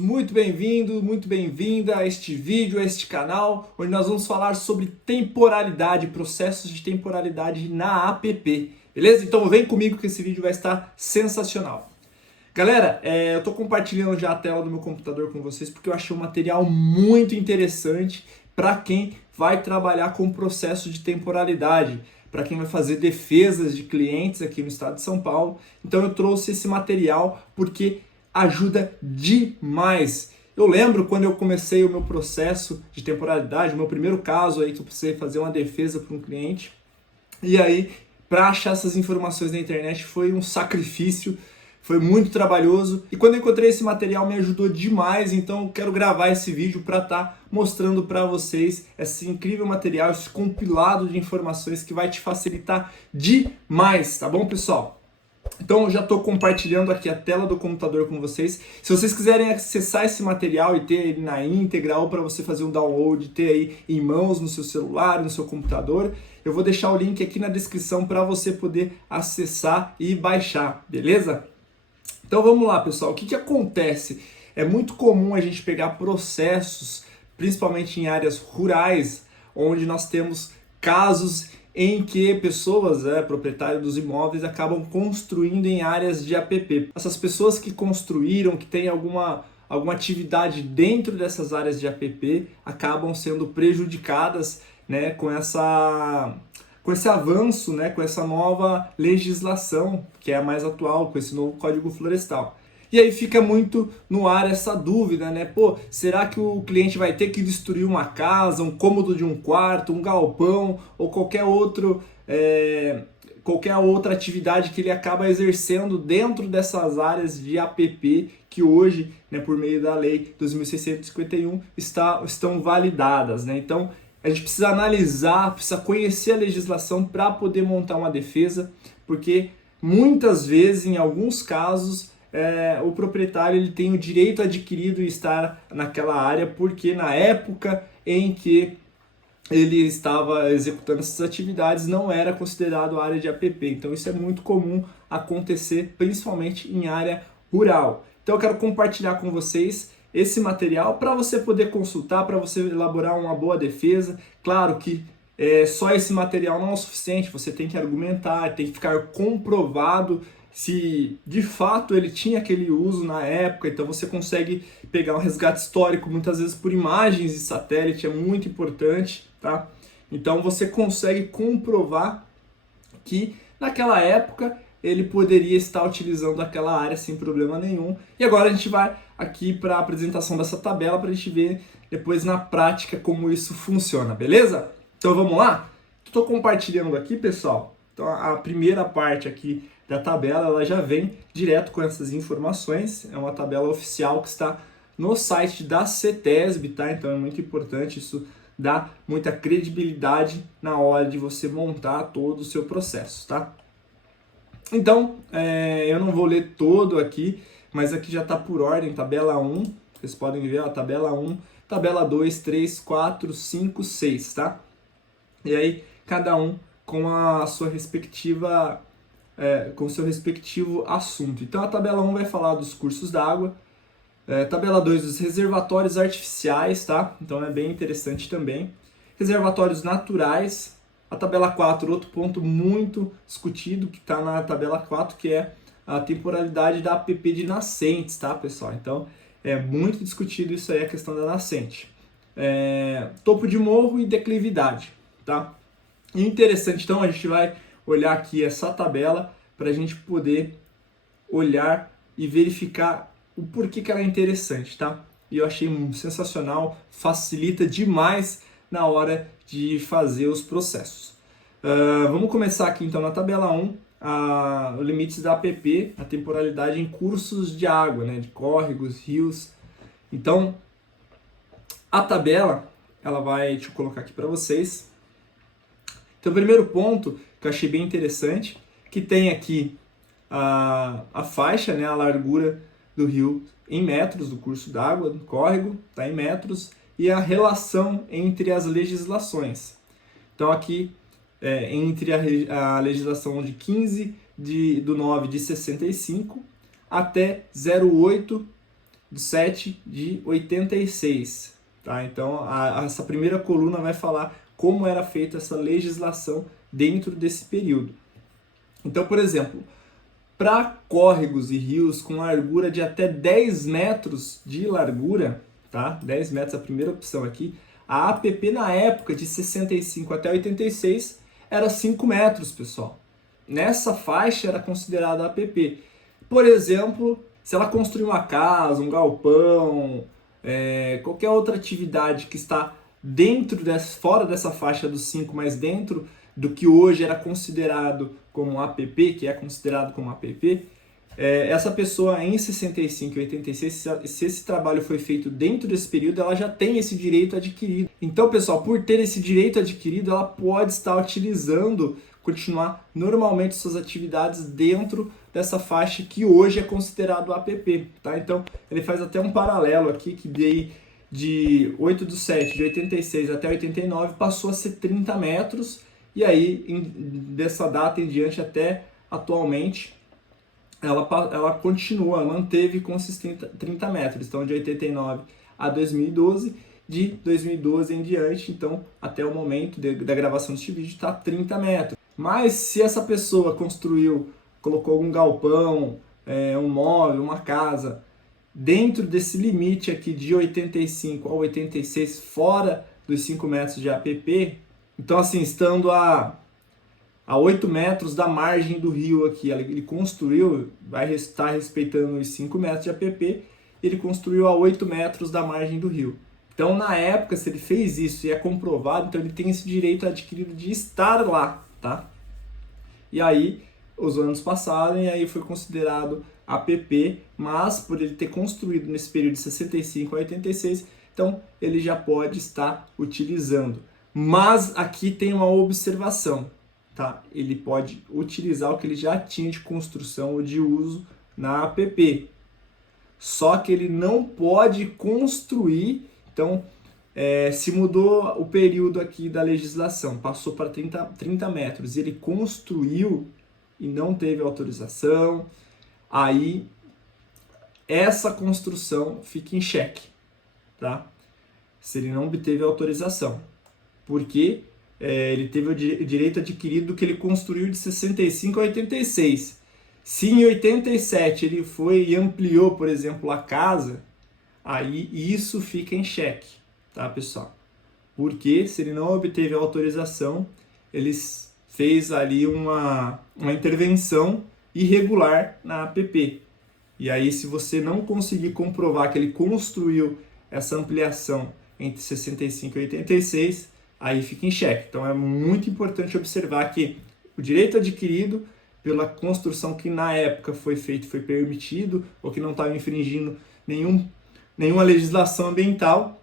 Muito bem-vindo, muito bem-vinda a este vídeo, a este canal, onde nós vamos falar sobre temporalidade, processos de temporalidade na app, beleza? Então vem comigo que esse vídeo vai estar sensacional. Galera, eu estou compartilhando já a tela do meu computador com vocês porque eu achei um material muito interessante para quem vai trabalhar com processo de temporalidade, para quem vai fazer defesas de clientes aqui no estado de São Paulo. Então eu trouxe esse material porque ajuda demais. Eu lembro quando eu comecei o meu processo de temporalidade, o meu primeiro caso aí que eu precisei fazer uma defesa para um cliente. E aí, para achar essas informações na internet foi um sacrifício, foi muito trabalhoso. E quando eu encontrei esse material me ajudou demais, então eu quero gravar esse vídeo para estar mostrando para vocês esse incrível material, esse compilado de informações que vai te facilitar demais, tá bom, pessoal? Então eu já estou compartilhando aqui a tela do computador com vocês. Se vocês quiserem acessar esse material e ter ele na íntegra ou para você fazer um download, ter aí em mãos no seu celular, no seu computador, eu vou deixar o link aqui na descrição para você poder acessar e baixar, beleza? Então vamos lá, pessoal. O que acontece? É muito comum a gente pegar processos, principalmente em áreas rurais, onde nós temos casos em que pessoas, proprietários dos imóveis, acabam construindo em áreas de app. Essas pessoas que construíram, que têm alguma atividade dentro dessas áreas de app, acabam sendo prejudicadas, né, com esse avanço, né, com essa nova legislação, que é a mais atual, com esse novo Código Florestal. E aí fica muito no ar essa dúvida, né? Pô, será que o cliente vai ter que destruir uma casa, um cômodo de um quarto, um galpão ou qualquer outra atividade que ele acaba exercendo dentro dessas áreas de app que hoje, né, por meio da Lei 2.651, estão validadas, né? Então, a gente precisa analisar, precisa conhecer a legislação para poder montar uma defesa, porque muitas vezes, em alguns casos, o proprietário ele tem o direito adquirido de estar naquela área, porque na época em que ele estava executando essas atividades não era considerado área de app. Então isso é muito comum acontecer, principalmente em área rural. Então eu quero compartilhar com vocês esse material para você poder consultar, para você elaborar uma boa defesa. Claro que só esse material não é o suficiente, você tem que argumentar, tem que ficar comprovado se de fato ele tinha aquele uso na época. Então você consegue pegar um resgate histórico, muitas vezes por imagens de satélite, é muito importante, tá? Então você consegue comprovar que naquela época ele poderia estar utilizando aquela área sem problema nenhum. E agora a gente vai aqui para a apresentação dessa tabela para a gente ver depois na prática como isso funciona, beleza? Então vamos lá? Estou compartilhando aqui, pessoal. Então a primeira parte aqui da tabela, ela já vem direto com essas informações. É uma tabela oficial que está no site da CETESB, tá? Então é muito importante, isso dá muita credibilidade na hora de você montar todo o seu processo, tá? Então, eu não vou ler todo aqui, mas aqui já está por ordem, tabela 1, vocês podem ver a tabela 1, tabela 2, 3, 4, 5, 6, tá? E aí, cada um com a sua respectiva, com o seu respectivo assunto. Então, a tabela 1 vai falar dos cursos d'água, tabela 2 dos reservatórios artificiais, tá? Então, é bem interessante também. Reservatórios naturais. A tabela 4, outro ponto muito discutido que está na tabela 4, que é a temporalidade da app de nascentes, tá, pessoal? Então, é muito discutido isso aí, a questão da nascente. Topo de morro e declividade, tá? E interessante, então, a gente vai olhar aqui essa tabela para a gente poder olhar e verificar o porquê que ela é interessante, tá? E eu achei sensacional, facilita demais na hora de fazer os processos. Vamos começar aqui então na tabela 1, os limites da app, a temporalidade em cursos de água, né, de córregos, rios. Então, a tabela, ela vai, deixa eu colocar aqui para vocês. Então, o primeiro ponto que eu achei bem interessante, que tem aqui a faixa, né, a largura do rio em metros, do curso d'água, do córrego, tá em metros, e a relação entre as legislações. Então aqui, entre a legislação de 15 de 9 de 65 até 08 de 7 de 86. Tá? Então, essa primeira coluna vai falar como era feita essa legislação dentro desse período. Então, por exemplo, para córregos e rios com largura de até 10 metros de largura, tá? 10 metros, a primeira opção aqui, a APP na época de 65 até 86 era 5 metros, pessoal. Nessa faixa era considerada APP. Por exemplo, se ela construir uma casa, um galpão, qualquer outra atividade que está fora dessa faixa dos 5, mas dentro do que hoje era considerado como APP, que é considerado como APP, essa pessoa em 65 e 86, se esse trabalho foi feito dentro desse período, ela já tem esse direito adquirido. Então, pessoal, por ter esse direito adquirido, ela pode estar continuar normalmente suas atividades dentro dessa faixa que hoje é considerado APP, tá? Então, ele faz até um paralelo aqui, que de 8/7 de 86 até 89 passou a ser 30 metros, e aí, dessa data em diante até atualmente, ela manteve com esses 30 metros. Então, de 89 a 2012, de 2012 em diante, então, até o momento da gravação deste vídeo, está 30 metros. Mas, se essa pessoa colocou algum galpão, um móvel, uma casa, dentro desse limite aqui de 85 a 86, fora dos 5 metros de APP, então, assim, estando a 8 metros da margem do rio aqui, ele construiu, vai estar respeitando os 5 metros de APP, ele construiu a 8 metros da margem do rio. Então, na época, se ele fez isso e é comprovado, então ele tem esse direito adquirido de estar lá, tá? E aí, os anos passaram e aí foi considerado APP, mas por ele ter construído nesse período de 65 a 86, então ele já pode estar utilizando. Mas aqui tem uma observação, tá? Ele pode utilizar o que ele já tinha de construção ou de uso na APP. Só que ele não pode construir. Então, se mudou o período aqui da legislação, passou para 30 metros, ele construiu e não teve autorização, aí essa construção fica em xeque, tá? Se ele não obteve autorização. Porque ele teve o direito adquirido do que ele construiu de 65 a 86. Se em 87 ele foi e ampliou, por exemplo, a casa, aí isso fica em xeque, tá, pessoal? Porque se ele não obteve a autorização, ele fez ali uma intervenção irregular na APP. E aí, se você não conseguir comprovar que ele construiu essa ampliação entre 65 e 86, aí fica em xeque. Então é muito importante observar que o direito adquirido pela construção que na época foi feito, foi permitido, ou que não estava infringindo nenhuma legislação ambiental,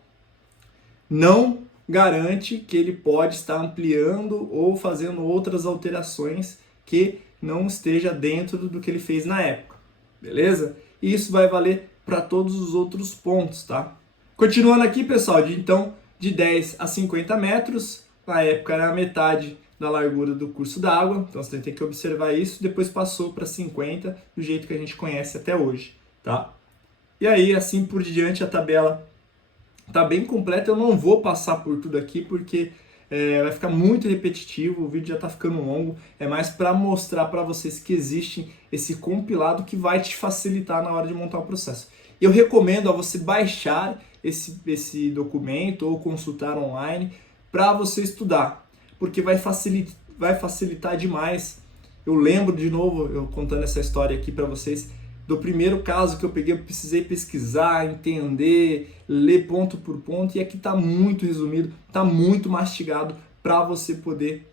não garante que ele pode estar ampliando ou fazendo outras alterações que não esteja dentro do que ele fez na época, beleza? E isso vai valer para todos os outros pontos, tá? Continuando aqui, pessoal, de 10 a 50 metros, na época era a metade da largura do curso d'água, então você tem que observar isso, depois passou para 50, do jeito que a gente conhece até hoje, tá? E aí, assim por diante, a tabela tá bem completa, eu não vou passar por tudo aqui, porque vai ficar muito repetitivo, o vídeo já tá ficando longo, é mais para mostrar para vocês que existe esse compilado que vai te facilitar na hora de montar o processo. Eu recomendo a você baixar esse documento ou consultar online para você estudar, porque vai facilitar demais. Eu lembro de novo, eu contando essa história aqui para vocês, do primeiro caso que eu peguei, eu precisei pesquisar, entender, ler ponto por ponto, e aqui está muito resumido, está muito mastigado para você poder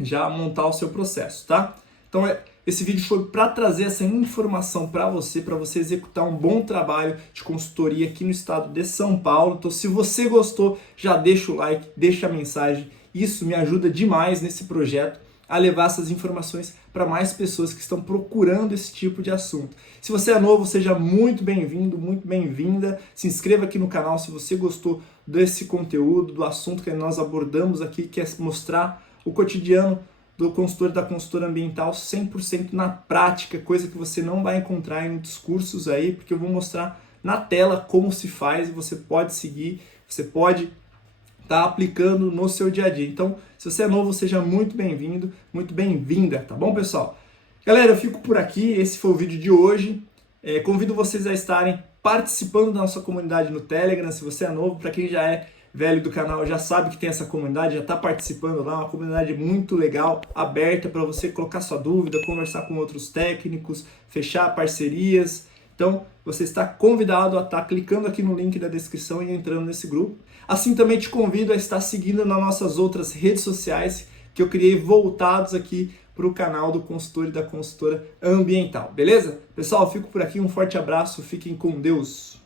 já montar o seu processo, tá? Então esse vídeo foi para trazer essa informação para você executar um bom trabalho de consultoria aqui no estado de São Paulo. Então, se você gostou, já deixa o like, deixa a mensagem. Isso me ajuda demais nesse projeto a levar essas informações para mais pessoas que estão procurando esse tipo de assunto. Se você é novo, seja muito bem-vindo, muito bem-vinda. Se inscreva aqui no canal se você gostou desse conteúdo, do assunto que nós abordamos aqui, que é mostrar o cotidiano do consultor e da consultora ambiental 100% na prática, coisa que você não vai encontrar em muitos cursos aí, porque eu vou mostrar na tela como se faz e você pode seguir, você pode estar aplicando no seu dia a dia. Então, se você é novo, seja muito bem-vindo, muito bem-vinda, tá bom, pessoal? Galera, eu fico por aqui, esse foi o vídeo de hoje. Convido vocês a estarem participando da nossa comunidade no Telegram, se você é novo. Para quem já é velho do canal, já sabe que tem essa comunidade, já está participando lá, uma comunidade muito legal, aberta para você colocar sua dúvida, conversar com outros técnicos, fechar parcerias. Então, você está convidado a estar clicando aqui no link da descrição e entrando nesse grupo. Assim, também te convido a estar seguindo nas nossas outras redes sociais que eu criei voltados aqui para o canal do consultor e da consultora ambiental, beleza? Pessoal, eu fico por aqui, um forte abraço, fiquem com Deus!